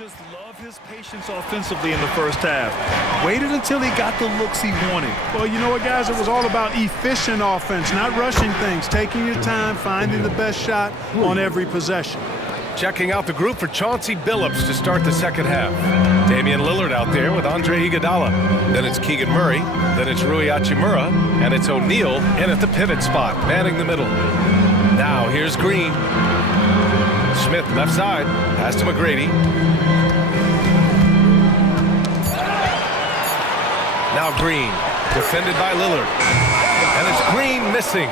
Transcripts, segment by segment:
just love his patience offensively in the first half. Waited until he got the looks he wanted. Well, you know what, guys? It was all about efficient offense, not rushing things, taking your time, finding the best shot on every possession. Checking out the group for Chauncey Billups to start the second half. Damian Lillard out there with Andre Iguodala. Then it's Keegan Murray. Then it's Rui Hachimura. And it's O'Neal in at the pivot spot, manning the middle. Now here's Green. Smith left side. Pass to McGrady. Now Green. Defended by Lillard. And it's Green missing.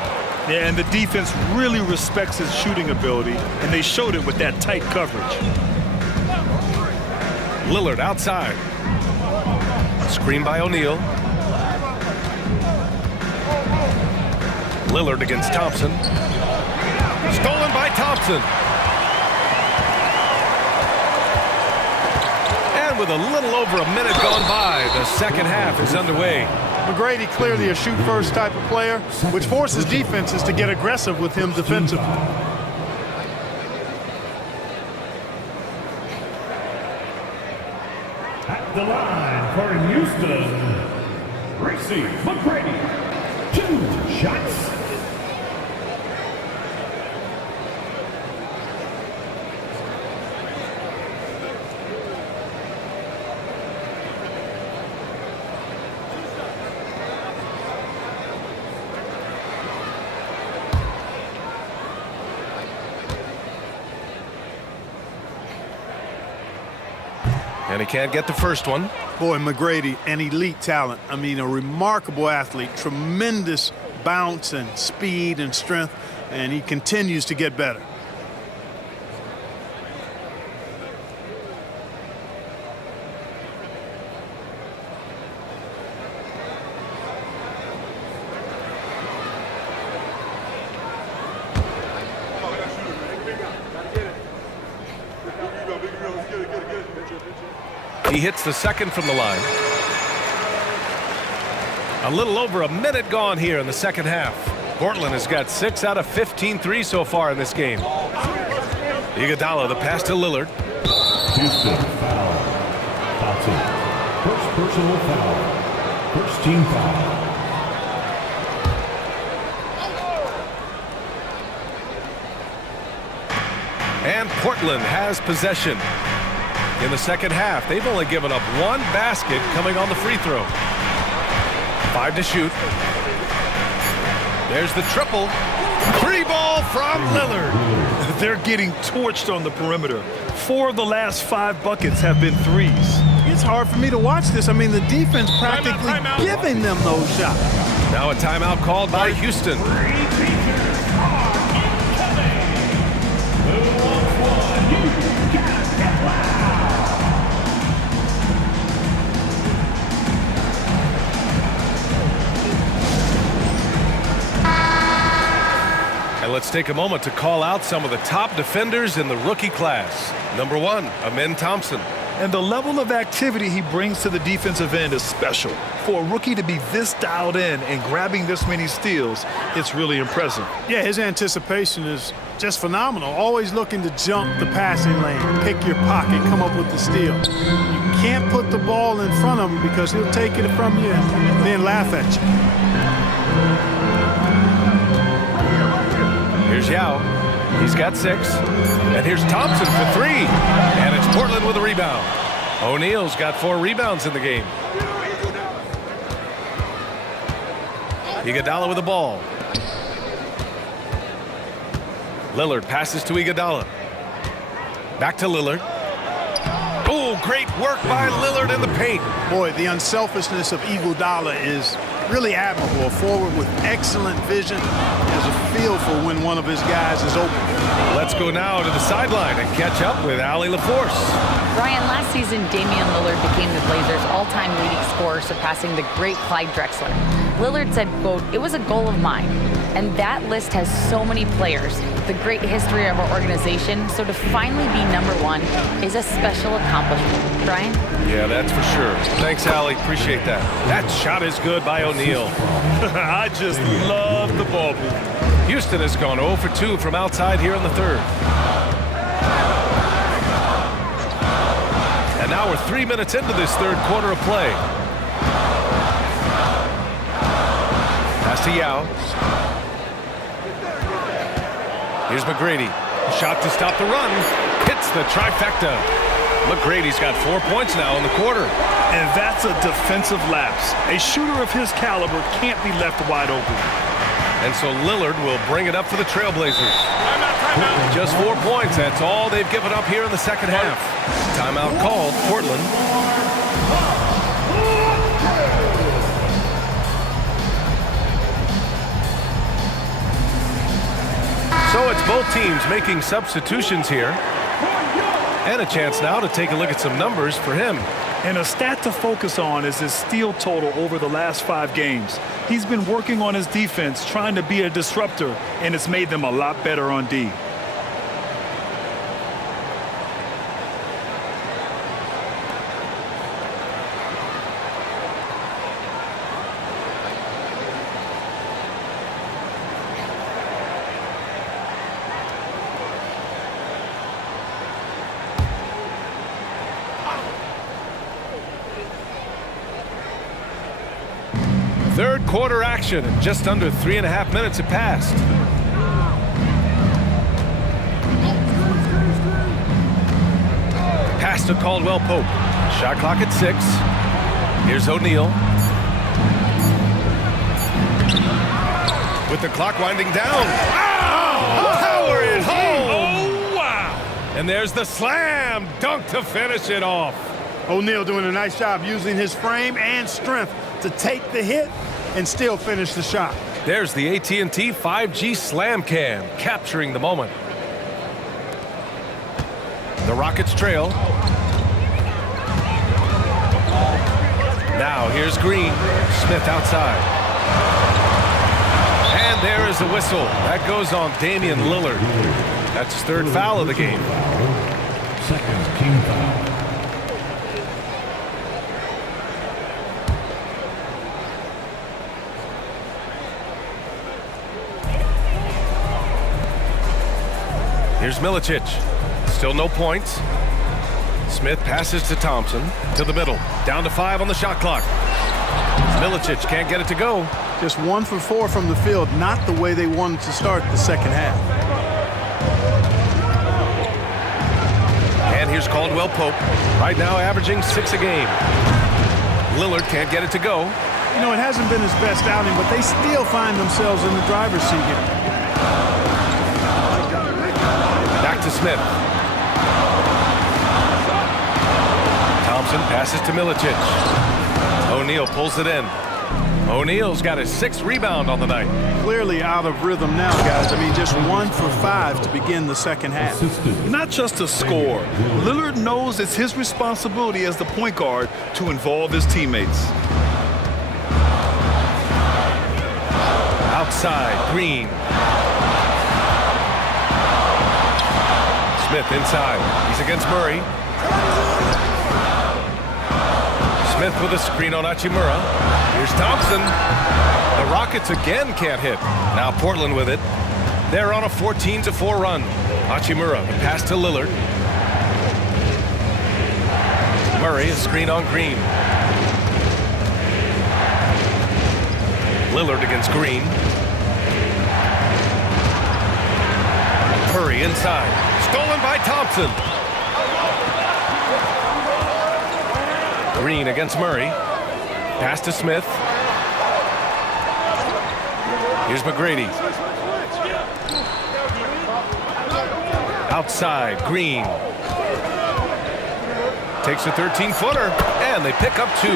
Yeah, and the defense really respects his shooting ability, and they showed it with that tight coverage. Lillard outside. Screen by O'Neal. Lillard against Thompson. Stolen by Thompson. And with a little over a minute gone by, the second half is underway. McGrady clearly a shoot-first type of player, which forces defenses to get aggressive with him defensively. At the line for Houston, Tracy McGrady. 2 shots. And he can't get the first one. Boy, McGrady, an elite talent. I mean, a remarkable athlete, tremendous bounce and speed and strength, and he continues to get better. He hits the second from the line. A little over a minute gone here in the second half. Portland has got 6 out of 15 threes so far in this game. Iguodala, the pass to Lillard. Houston foul. Thompson. First personal foul. First team foul. And Portland has possession. In the second half, they've only given up 1 basket coming on the free throw. 5 to shoot. There's the triple. Free ball from Lillard. They're getting torched on the perimeter. 4 of the last 5 buckets have been threes. It's hard for me to watch this. I mean, the defense practically giving them those shots. Now a timeout called by Houston. And let's take a moment to call out some of the top defenders in the rookie class. Number 1, Amen Thompson. And the level of activity he brings to the defensive end is special. For a rookie to be this dialed in and grabbing this many steals, it's really impressive. Yeah, his anticipation is just phenomenal. Always looking to jump the passing lane, pick your pocket, come up with the steal. You can't put the ball in front of him because he'll take it from you and then laugh at you. Here's Yao. He's got 6. And here's Thompson for 3. And it's Portland with a rebound. O'Neal's got 4 rebounds in the game. Iguodala with the ball. Lillard passes to Iguodala. Back to Lillard. Oh, great work by Lillard in the paint. Boy, the unselfishness of Iguodala is really admirable. A forward with excellent vision, has a feel for when one of his guys is open. Let's go now to the sideline and catch up with Allie LaForce. Brian, last season, Damian Lillard became the Blazers' all-time leading scorer, surpassing the great Clyde Drexler. Lillard said, quote, "It was a goal of mine." And that list has so many players, the great history of our organization, so to finally be number 1 is a special accomplishment. Brian? Yeah, that's for sure. Thanks, Allie. Appreciate that. That shot is good by O'Neal. I just love the ball movement. Houston has gone 0 for 2 from outside here in the third. Now we're 3 minutes into this third quarter of play. Pass to Yao. Here's McGrady. Shot to stop the run. Hits the trifecta. McGrady's got 4 points now in the quarter. And that's a defensive lapse. A shooter of his caliber can't be left wide open. And so Lillard will bring it up for the Trailblazers. Just 4 points. That's all they've given up here in the second half. Timeout called. Portland. So it's both teams making substitutions here. And a chance now to take a look at some numbers for him. And a stat to focus on is his steal total over the last 5 games. He's been working on his defense, trying to be a disruptor, and it's made them a lot better on D. Third quarter action, and just under 3.5 minutes have passed. Pass to Caldwell Pope. Shot clock at 6. Here's O'Neal. With the clock winding down. Oh! Power it home! Oh, wow! And there's the slam dunk to finish it off. O'Neal doing a nice job using his frame and strength to take the hit and still finish the shot. There's the AT&T 5G Slam Cam, capturing the moment. The Rockets trail. Now here's Green. Smith outside. And there is the whistle. That goes on Damian Lillard. That's his 3rd foul of the game. Second team foul. Here's Milicic. Still no points. Smith passes to Thompson. To the middle. Down to 5 on the shot clock. Milicic can't get it to go. Just 1 for 4 from the field. Not the way they wanted to start the second half. And here's Caldwell Pope. Right now averaging 6 a game. Lillard can't get it to go. You know, it hasn't been his best outing, but they still find themselves in the driver's seat here. Back to Smith. Thompson passes to Milicic. O'Neal pulls it in. O'Neal's got his 6th rebound on the night. Clearly out of rhythm now, guys. I mean, just 1 for 5 to begin the second half. Not just a score. Lillard knows it's his responsibility as the point guard to involve his teammates. Outside, Green. Smith inside. He's against Murray. Smith with a screen on Hachimura. Here's Thompson. The Rockets again can't hit. Now Portland with it. They're on a 14-4 run. Hachimura, the pass to Lillard. Murray, a screen on Green. Lillard against Green. Murray inside. Stolen by Thompson. Green against Murray. Pass to Smith. Here's McGrady. Outside, Green. Takes a 13-footer, and they pick up 2.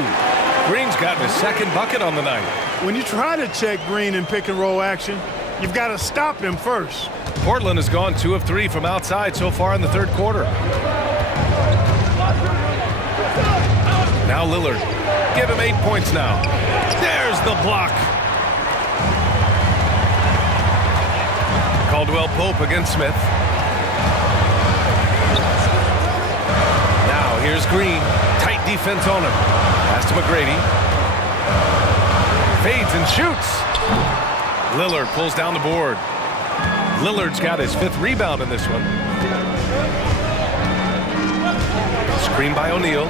Green's gotten his 2nd bucket on the night. When you try to check Green in pick-and-roll action, you've got to stop him first. Portland has gone 2 of 3 from outside so far in the 3rd quarter. Now Lillard. Give him 8 points now. There's the block. Caldwell Pope against Smith. Now here's Green. Tight defense on him. Pass to McGrady. Fades and shoots. Lillard pulls down the board. Lillard's got his 5th rebound in this one. Screen by O'Neal.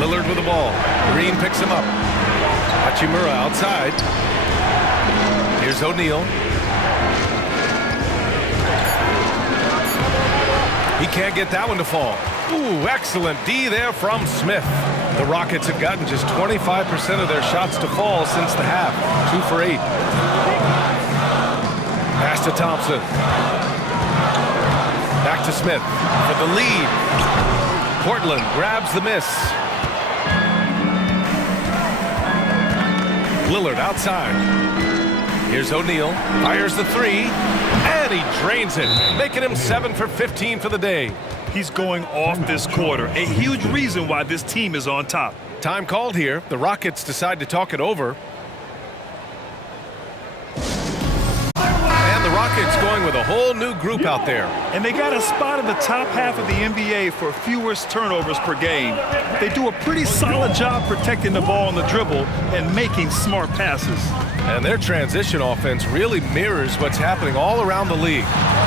Lillard with the ball. Green picks him up. Hachimura outside. Here's O'Neal. He can't get that one to fall. Ooh, excellent D there from Smith. The Rockets have gotten just 25% of their shots to fall since the half. 2 for 8. Pass to Thompson. Back to Smith for the lead. Portland grabs the miss. Lillard outside. Here's O'Neal. Fires the 3. And he drains it, making him 7 for 15 for the day. He's going off this quarter. A huge reason why this team is on top. Time called here. The Rockets decide to talk it over. And the Rockets going with a whole new group out there. And they got a spot in the top half of the NBA for fewest turnovers per game. They do a pretty solid job protecting the ball on the dribble and making smart passes. And their transition offense really mirrors what's happening all around the league.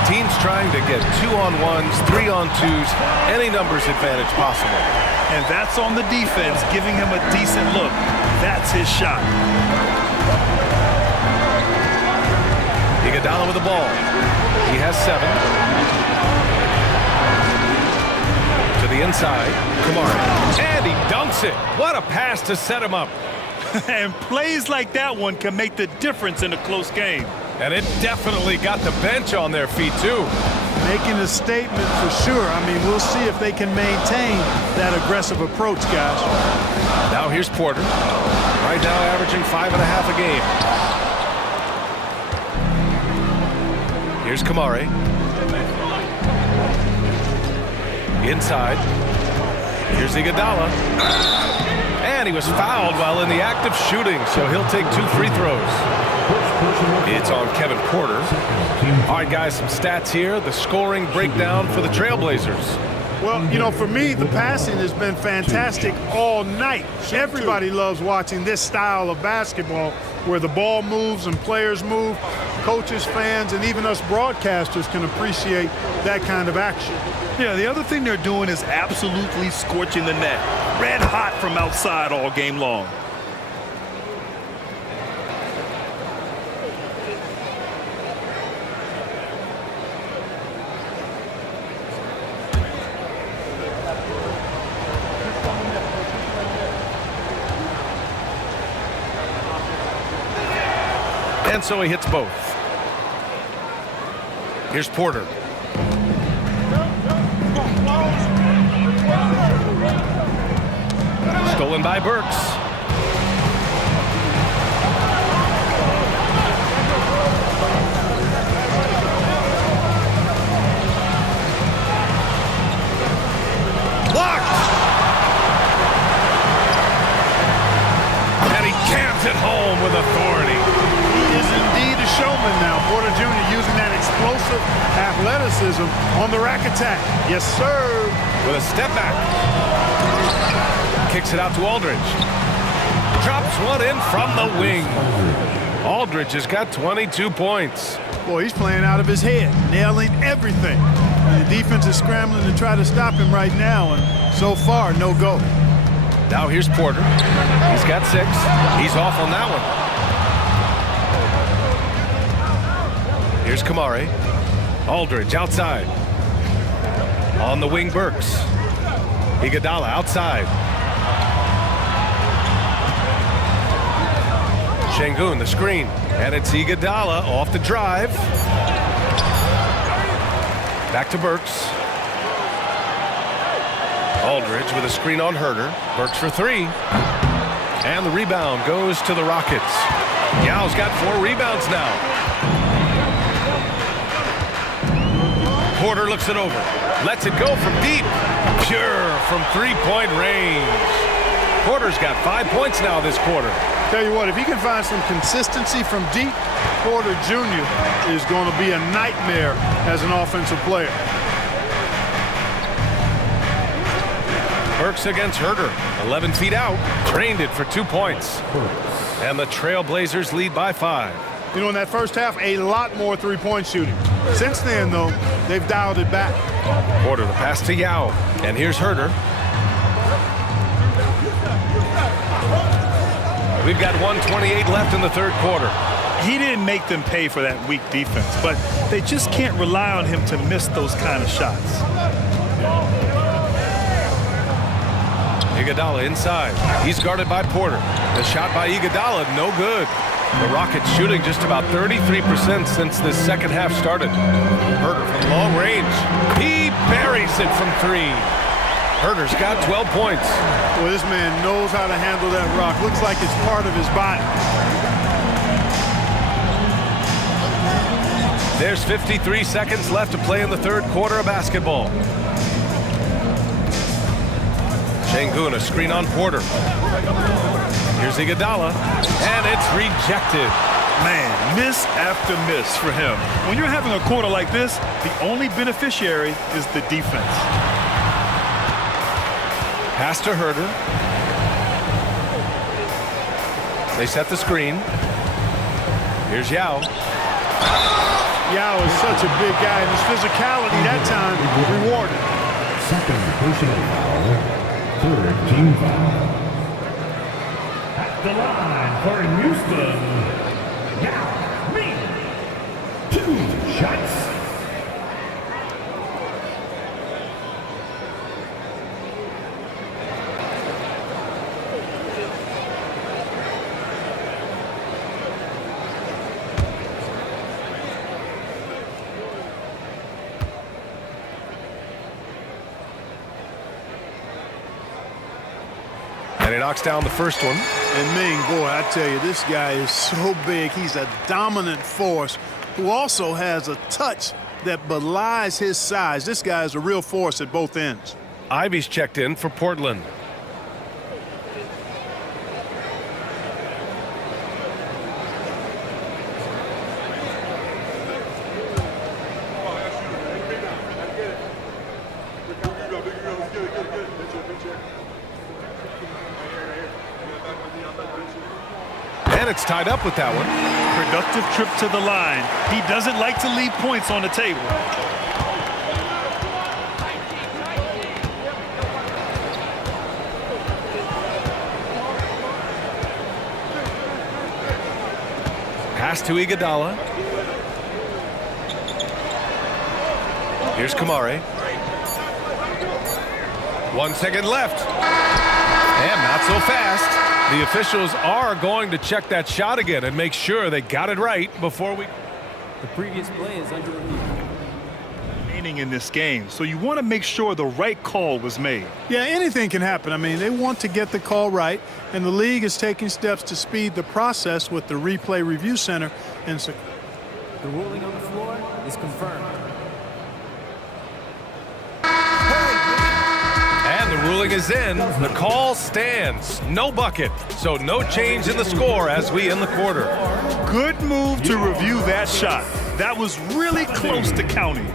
Teams trying to get 2-on-1s, 3-on-2s, any numbers advantage possible. And that's on the defense, giving him a decent look. That's his shot. Iguodala with the ball. He has 7. To the inside. Kamara. And he dunks it. What a pass to set him up. And plays like that one can make the difference in a close game. And it definitely got the bench on their feet, too. Making a statement for sure. I mean, we'll see if they can maintain that aggressive approach, guys. Now here's Porter. Right now averaging 5.5 a game. Here's Kamara. Inside. Here's Iguodala. And he was fouled while in the act of shooting, so he'll take 2 free throws. It's on Kevin Porter. All right, guys, some stats here. The scoring breakdown for the Trailblazers. Well, you know, for me, the passing has been fantastic all night. Everybody loves watching this style of basketball where the ball moves and players move. Coaches, fans, and even us broadcasters can appreciate that kind of action. Yeah, the other thing they're doing is absolutely scorching the net. Red hot from outside all game long. And so he hits both. Here's Porter. Stolen by Burks. Blocked! And he cans it home with authority. He is indeed a showman now. Porter Jr. using that explosive athleticism on the rack attack. Yes, sir. With a step back. Kicks it out to Aldridge. Drops one in from the wing. Aldridge has got 22 points. Boy, he's playing out of his head, nailing everything. And the defense is scrambling to try to stop him right now, and so far, no go. Now here's Porter. He's got 6. He's off on that one. Here's Kamara. Aldridge outside. On the wing, Burks. Iguodala outside. Şengün, the screen. And it's Iguodala off the drive. Back to Burks. Aldridge with a screen on Herter. Burks for 3. And the rebound goes to the Rockets. Yao's got 4 rebounds now. Porter looks it over. Lets it go from deep. Pure from 3-point range. Porter's got 5 points now this quarter. Tell you what, if he can find some consistency from deep, Porter Jr. is going to be a nightmare as an offensive player. Burks against Herter. 11 feet out. Drained it for 2 points. And the Trailblazers lead by 5. You know, in that first half, a lot more three-point shooting. Since then, though, they've dialed it back. Porter, the pass to Yao. And here's Herder. We've got 1:28 left in the third quarter. He didn't make them pay for that weak defense, but they just can't rely on him to miss those kind of shots. Iguodala inside. He's guarded by Porter. The shot by Iguodala, no good. The Rockets shooting just about 33% since the second half started. Herder from long range. He buries it from three. Herder's got 12 points. Boy, this man knows how to handle that rock. Looks like it's part of his body. There's 53 seconds left to play in the third quarter of basketball. Şengün, a screen on Porter. Here's Iguodala, and it's rejected. Man, miss after miss for him. When you're having a quarter like this, the only beneficiary is the defense. Pass to Herder. They set the screen. Here's Yao. Yao is such a big guy, and his physicality that time rewarded. Second personal foul. Third team foul. At the line for Houston. Yao Ming. 2 shots. And he knocks down the first one. And Ming, boy, I tell you, this guy is so big. He's a dominant force who also has a touch that belies his size. This guy is a real force at both ends. Ivy's checked in for Portland. And it's tied up with that one. Productive trip to the line. He doesn't like to leave points on the table. Pass to Iguodala. Here's Kamare. 1 second left. And not so fast. The officials are going to check that shot again and make sure they got it right before we... The previous play is under review. Remaining in this game, so you want to make sure the right call was made. Yeah, anything can happen. I mean, they want to get the call right, and the league is taking steps to speed the process with the replay review center. And so The ruling on the floor is confirmed. And the ruling is in. The call stands. No bucket. So no change in the score as we end the quarter. Good move to review that shot. That was really close to counting.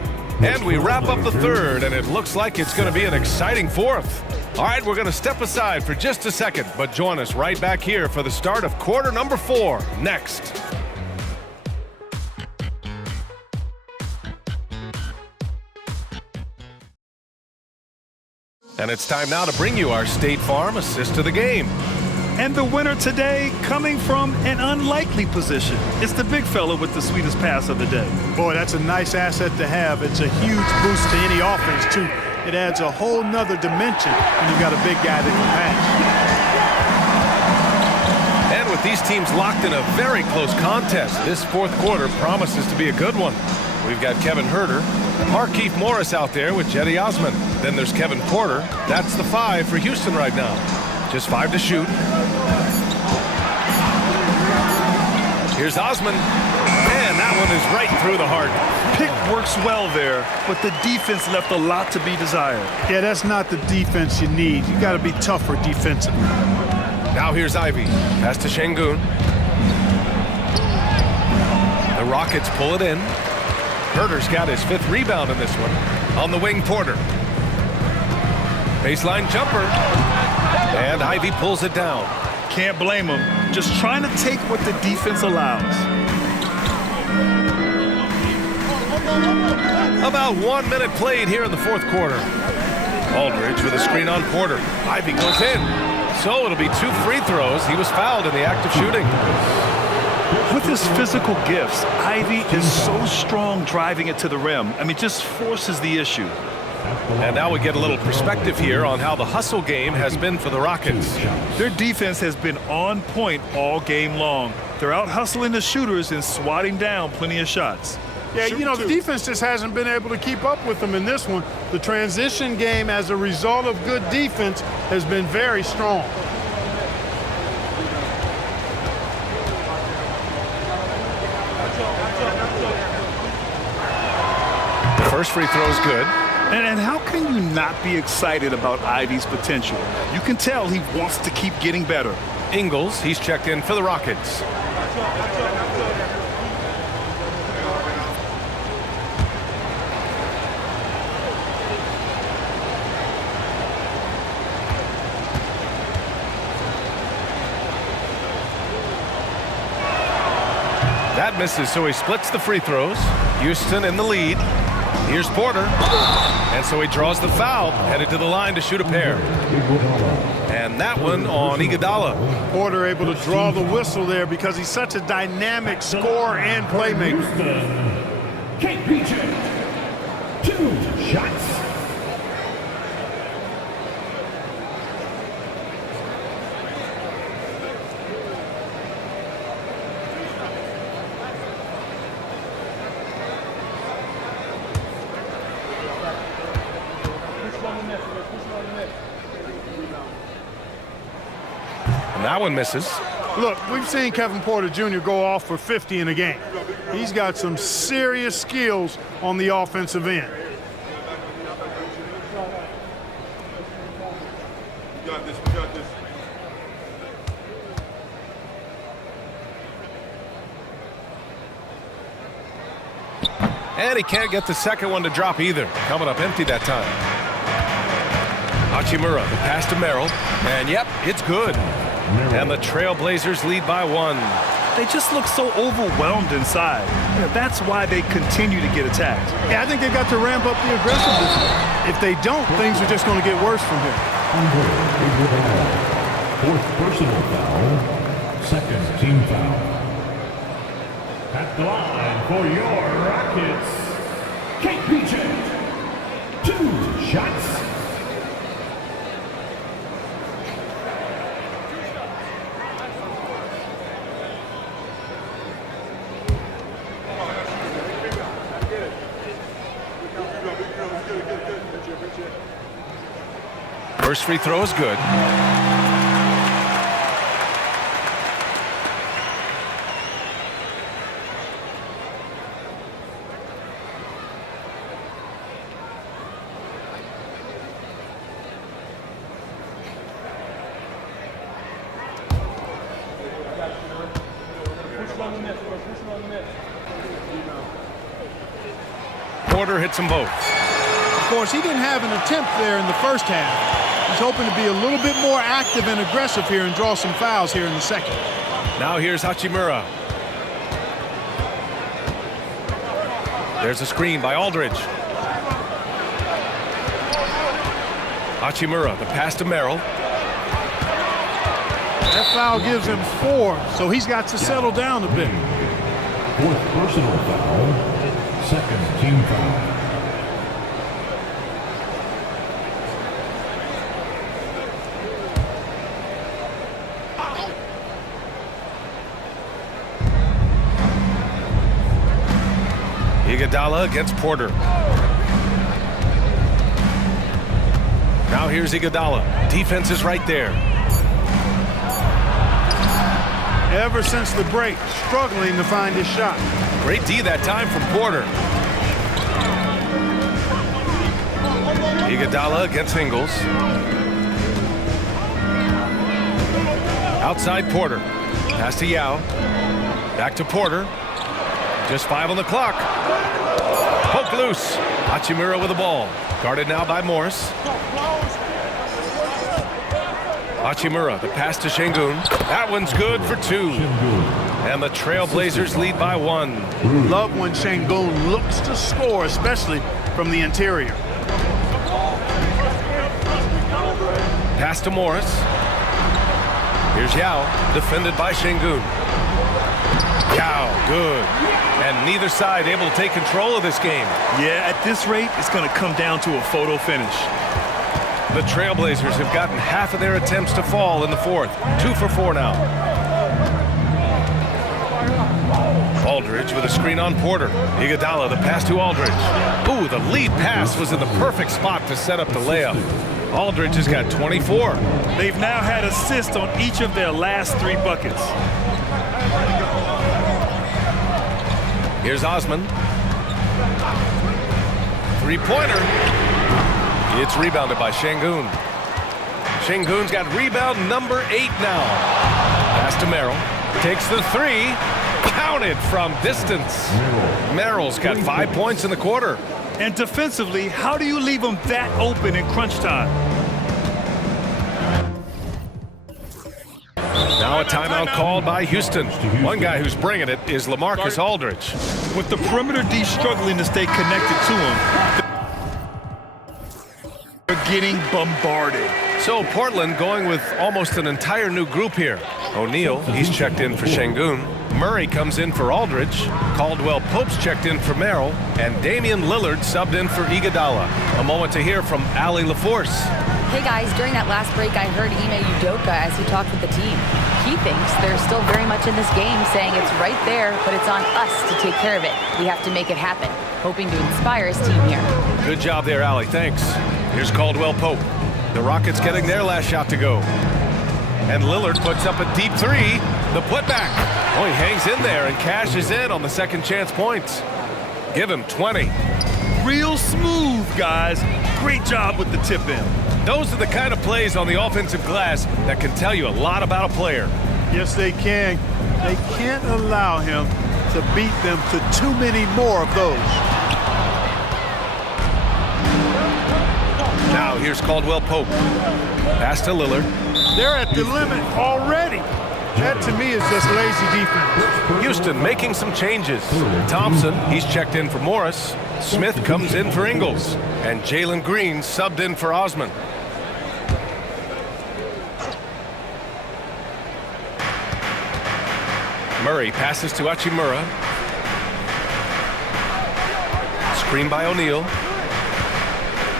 And we wrap up the third, and it looks like it's going to be an exciting fourth. All right, we're going to step aside for just a second, but join us right back here for the start of quarter number 4 next. And it's time now to bring you our State Farm assist of the game. And the winner today coming from an unlikely position. It's the big fella with the sweetest pass of the day. boy, that's a nice asset to have. It's a huge boost to any offense, too. It adds a whole nother dimension when you've got a big guy that can pass. And with these teams locked in a very close contest, this fourth quarter promises to be a good one. We've got Kevin Herder, Markieff Morris out there with Jetty Osman. Then there's Kevin Porter. That's the 5 for Houston right now. Just 5 to shoot. Here's Osman. And that one is right through the heart. Pick works well there, but the defense left a lot to be desired. Yeah, that's not the defense you need. You got to be tougher defensively. Now here's Ivy. Pass to Şengün. The Rockets pull it in. Herder's got his 5th rebound in this one. On the wing, Porter. Baseline jumper. And Ivy pulls it down. Can't blame him. Just trying to take what the defense allows. About 1 minute played here in the fourth quarter. Aldridge with a screen on Porter. Ivy goes in. So it'll be 2 free throws. He was fouled in the act of shooting. With his physical gifts, Ivy is so strong driving it to the rim. I mean, just forces the issue. And now we get a little perspective here on how the hustle game has been for the Rockets. Their defense has been on point all game long. They're out hustling the shooters and swatting down plenty of shots. Yeah, you know, the defense just hasn't been able to keep up with them in this one. The transition game, as a result of good defense, has been very strong. The first free throw is good. And how can you not be excited about Ivy's potential? You can tell he wants to keep getting better. Ingles, he's checked in for the Rockets. That misses, so he splits the free throws. Houston in the lead. Here's Porter. And so he draws the foul, headed to the line to shoot a pair. And that one on Iguodala. Porter able to draw the whistle there because he's such a dynamic scorer and playmaker. Can't beat you. 2 shots. And that one misses. Look, we've seen Kevin Porter Jr. go off for 50 in a game. He's got some serious skills on the offensive end. We got this. And he can't get the second one to drop either. Coming up empty that time. Hachimura, the pass to Merrill. And yep, it's good. And the Trailblazers lead by 1. They just look so overwhelmed inside. That's why they continue to get attacked. Yeah, I think they've got to ramp up the aggressiveness. If they don't, things are just going to get worse from here. 4th personal foul. 2nd team foul. At the line for your Rockets, Kate Beecham. 2 shots. First free throw is good. Porter hits them both. Of course, he didn't have an attempt there in the first half. He's hoping to be a little bit more active and aggressive here and draw some fouls here in the second. Now here's Hachimura. There's a screen by Aldridge. Hachimura, the pass to Merrill. That foul gives him 4, so he's got to settle down a bit. 4th personal foul. 2nd team foul. Iguodala against Porter. Now here's Iguodala. Defense is right there. Ever since the break, struggling to find his shot. Great D that time from Porter. Iguodala against Ingles. Outside Porter. Pass to Yao. Back to Porter. Just 5 on the clock. Poke loose. Hachimura with the ball. Guarded now by Morris. Hachimura, the pass to Şengün. That one's good for 2. And the Trailblazers lead by 1. Love when Şengün looks to score, especially from the interior. Pass to Morris. Here's Yao, defended by Şengün. Yao, good. And neither side able to take control of this game. Yeah, at this rate, it's going to come down to a photo finish. The Trailblazers have gotten half of their attempts to fall in the 4th. 2 for 4 now. Aldridge with a screen on Porter. Iguodala, the pass to Aldridge. Ooh, the lead pass was in the perfect spot to set up the layup. Aldridge has got 24. They've now had assists on each of their last 3 buckets. Here's Osman. 3-pointer. It's rebounded by Şengün. Şengün's got rebound number 8 now. Pass to Merrill. Takes the 3. Counted from distance. Merrill's got 5 points in the quarter. And defensively, how do you leave them that open in crunch time? Now a timeout called by Houston. One guy who's bringing it is LaMarcus Aldridge. With the perimeter D struggling to stay connected to him, they're getting bombarded. So Portland going with almost an entire new group here. O'Neal, he's checked in for Şengün. Murray comes in for Aldridge. Caldwell-Pope's checked in for Merrill. And Damian Lillard subbed in for Iguodala. A moment to hear from Ali LaForce. Hey guys, during that last break, I heard Ime Udoka as he talked with the team. He thinks they're still very much in this game, saying it's right there, but it's on us to take care of it. We have to make it happen, hoping to inspire his team here. Good job there, Ali. Thanks. Here's Caldwell-Pope. The Rockets getting their last shot to go. And Lillard puts up a deep 3. The putback. Oh, he hangs in there and cashes in on the second chance points. Give him 20. Real smooth, guys. Great job with the tip in. Those are the kind of plays on the offensive glass that can tell you a lot about a player. Yes, they can. They can't allow him to beat them to too many more of those. Now here's Caldwell-Pope. Pass to Lillard. They're at the limit already. That, to me, is just lazy defense. Houston making some changes. Thompson, he's checked in for Morris. Smith comes in for Ingles. And Jalen Green subbed in for Osman. Murray passes to Hachimura. Screen by O'Neal.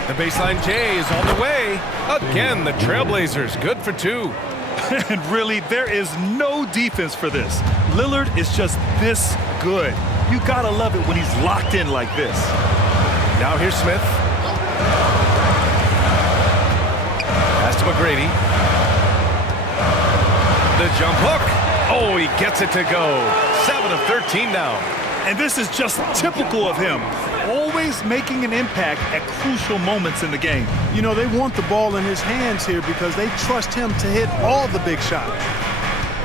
The baseline J is on the way. Again, the Trailblazers good for 2. And really, there is no defense for this. Lillard is just this good. You gotta love it when he's locked in like this. Now here's Smith. Pass to McGrady. The jump hook. Oh, he gets it to go. 7 of 13 now. And this is just typical of him. Always making an impact at crucial moments in the game. You know, they want the ball in his hands here because they trust him to hit all the big shots.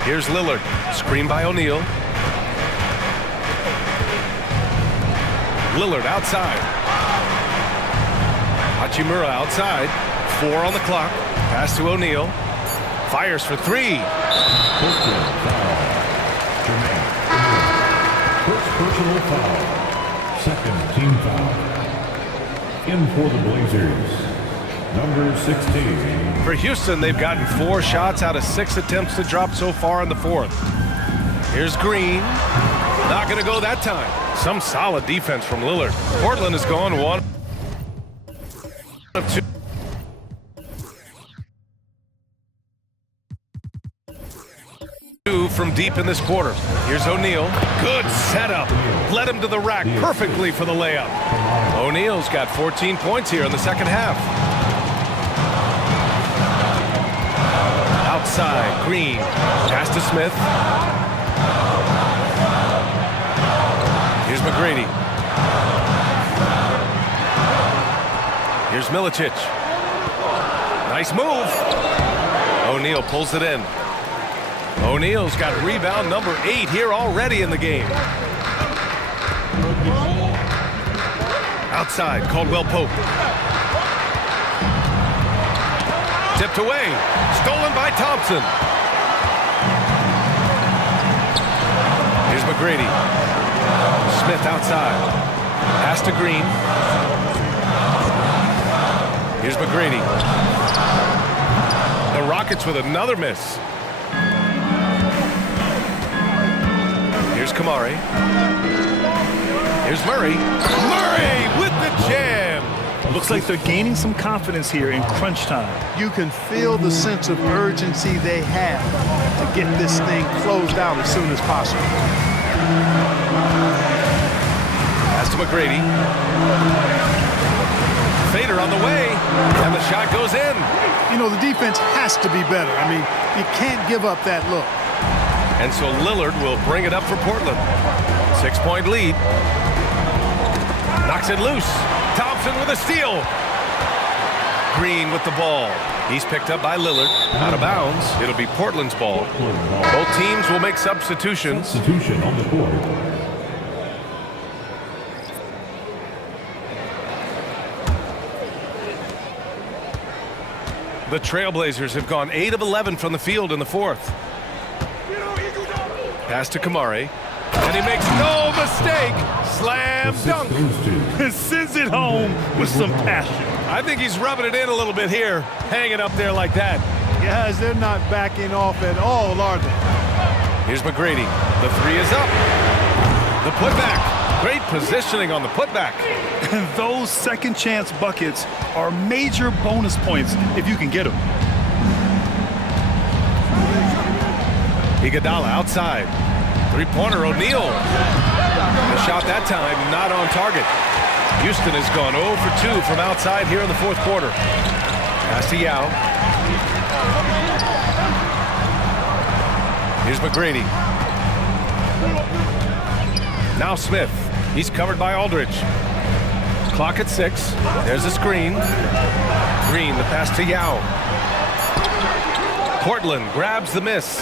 Here's Lillard. Screen by O'Neal. Lillard outside. Hachimura outside. 4 on the clock. Pass to O'Neal. Fires for 3. First personal foul. Second team foul. In for the Blazers, number 16. For Houston, they've gotten 4 shots out of 6 attempts to drop so far in the 4th. Here's Green. Not going to go that time. Some solid defense from Lillard. Portland has gone 1 of 2. From deep in this quarter. Here's O'Neal. Good setup. Led him to the rack perfectly for the layup. O'Neal's got 14 points here in the second half. Outside, Green. Pass to Smith. Here's McGrady. Here's Milicic. Nice move. O'Neal pulls it in. O'Neal's got rebound number 8 here already in the game. Outside, Caldwell-Pope. Tipped away. Stolen by Thompson. Here's McGrady. Smith outside. Pass to Green. Here's McGrady. The Rockets with another miss. Here's Kamari. Here's Murray. Murray with the jam. Looks like they're gaining some confidence here in crunch time. You can feel the sense of urgency they have to get this thing closed out as soon as possible. Pass to McGrady. Fader on the way, and the shot goes in. You know, the defense has to be better. I mean, you can't give up that look. And so Lillard will bring it up for Portland. 6-point lead. Knocks it loose. Thompson with a steal. Green with the ball. He's picked up by Lillard. Out of bounds. It'll be Portland's ball. Both teams will make substitutions. Substitution on the court. The Trailblazers have gone 8 of 11 from the field in the fourth. Pass to Kamari. And he makes no mistake. Slam dunk. Sends it home with some passion. I think he's rubbing it in a little bit here. Hanging up there like that. Guys, they're not backing off at all, are they? Here's McGrady. The three is up. The putback. Great positioning on the putback. And those second chance buckets are major bonus points if you can get them. Iguodala outside. Three-pointer, O'Neal. The shot that time not on target. Houston has gone 0 for 2 from outside here in the fourth quarter. Pass to Yao. Here's McGrady. Now Smith. He's covered by Aldridge. Clock at 6. There's a screen. Green, the pass to Yao. Portland grabs the miss.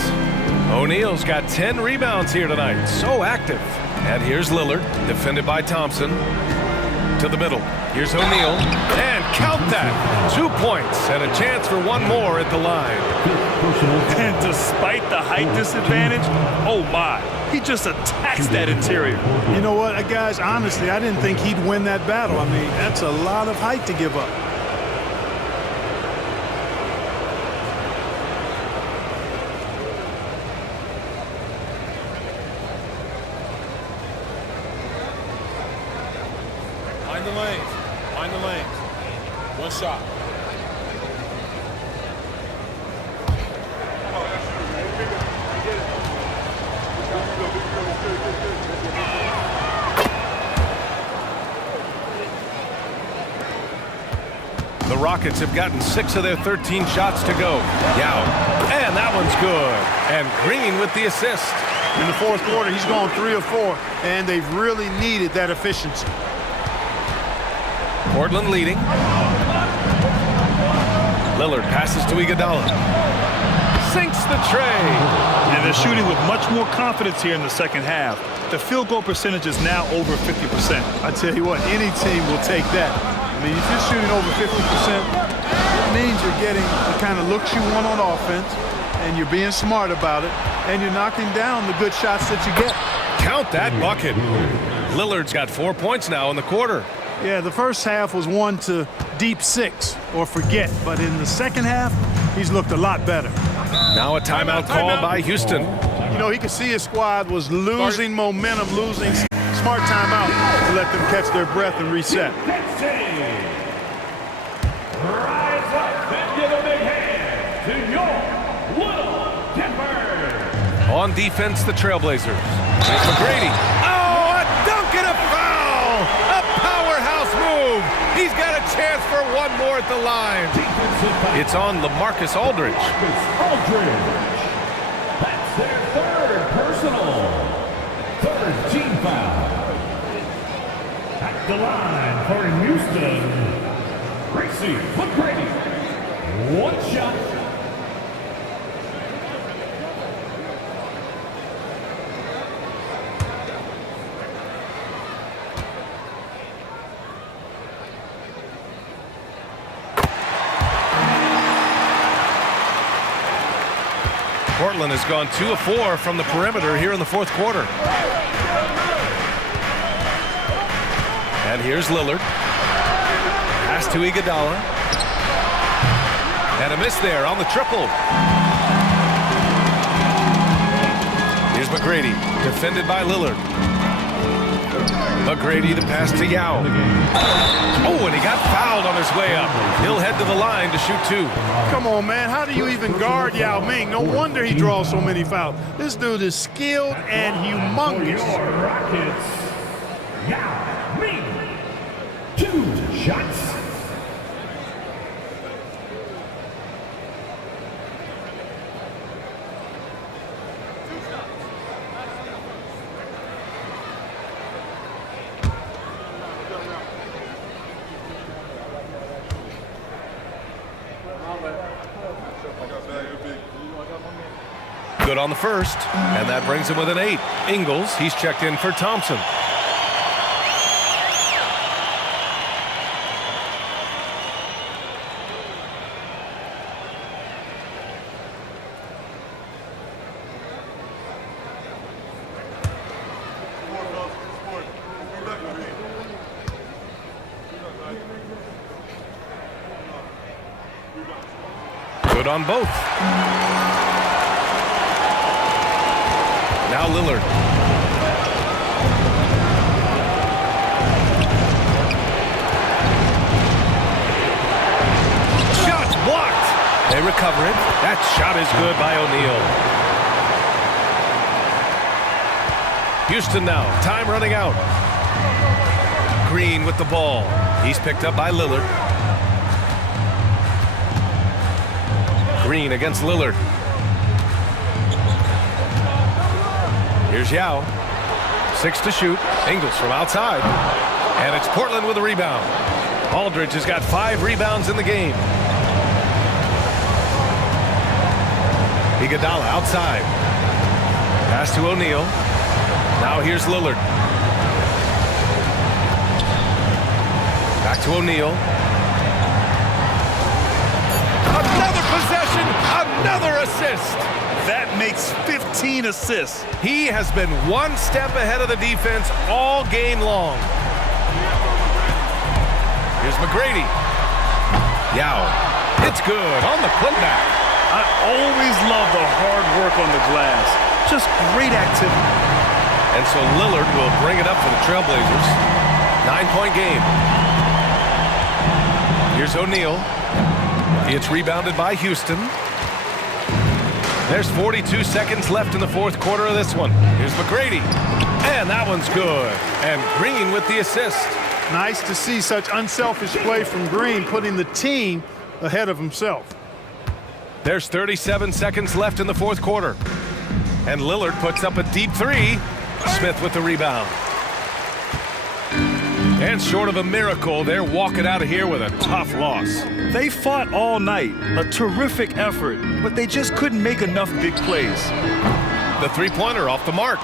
O'Neal's got 10 rebounds here tonight. So active. And here's Lillard, defended by Thompson. To the middle. Here's O'Neal. And count that. 2 points and a chance for one more at the line. And despite the height disadvantage, oh my, he just attacks that interior. You know what, guys, honestly, I didn't think he'd win that battle. I mean, that's a lot of height to give up. Find the lanes. Find the lanes. One shot. The Rockets have gotten 6 of their 13 shots to go. Yao. And that one's good. And Green with the assist. In the fourth quarter, he's gone 3 of 4, and they've really needed that efficiency. Portland leading. Lillard passes to Iguodala. Sinks the tray. And they're shooting with much more confidence here in the second half. The field goal percentage is now over 50%. I tell you what, any team will take that. I mean, if you're shooting over 50%, it means you're getting the kind of looks you want on offense, and you're being smart about it, and you're knocking down the good shots that you get. Count that bucket. Lillard's got 4 points now in the quarter. Yeah, the first half was 1 to deep 6 or forget, but in the second half, he's looked a lot better. Now a timeout called by Houston. You know, he could see his squad was losing momentum, losing smart timeout to let them catch their breath and reset. Rise up and give a big hand to your Little Dipper. On defense, the Trailblazers. Here's McGrady. Oh, a dunk and a foul! A powerhouse move! He's got a chance for one more at the line. It's on LaMarcus Aldridge. That's their third personal. Third team foul. At the line for Houston, Tracy McGrady. One shot. Portland has gone 2 of 4 from the perimeter here in the fourth quarter. And here's Lillard. Pass to Iguodala. And a miss there on the triple. Here's McGrady, defended by Lillard. McGrady, the pass to Yao. Oh, and he got fouled on his way up. He'll head to the line to shoot 2. Come on, man. How do you even guard Yao Ming? No wonder he draws so many fouls. This dude is skilled and humongous. Rockets, Yao Ming. 2 shots. Good on the first, and that brings him with an 8. Ingles, he's checked in for Thompson. Good on both. Now Lillard. Shots blocked. They recover it. That shot is good by O'Neal. Houston now. Time running out. Green with the ball. He's picked up by Lillard. Green against Lillard. Here's Yao. 6 to shoot. Ingles from outside. And it's Portland with a rebound. Aldridge has got 5 rebounds in the game. Iguodala outside. Pass to O'Neal. Now here's Lillard. Back to O'Neal. Another possession. Another assist. That makes 15 assists. He has been one step ahead of the defense all game long. Here's McGrady. Yao. It's good on the putback. I always love the hard work on the glass. Just great activity. And so Lillard will bring it up for the Trailblazers. 9-point game. Here's O'Neal. It's rebounded by Houston. There's 42 seconds left in the fourth quarter of this one. Here's McGrady. And that one's good. And Green with the assist. Nice to see such unselfish play from Green, putting the team ahead of himself. There's 37 seconds left in the fourth quarter. And Lillard puts up a deep 3. Smith with the rebound. And short of a miracle, they're walking out of here with a tough loss. They fought all night. A terrific effort, but they just couldn't make enough big plays. The three-pointer off the mark.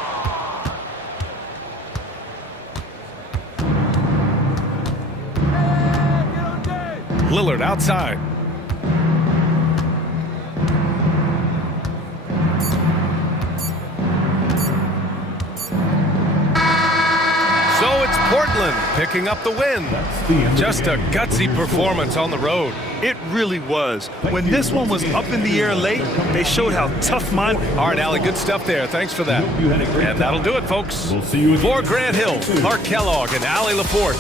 Lillard outside. So it's Portland picking up the win. Just a gutsy performance on the road. It really was. When this one was up in the air late, they showed how tough-minded. All right, Allie, good stuff there. Thanks for that. And that'll do it, folks. We'll see you For Grant Hill, Clark Kellogg, and Allie Laporte,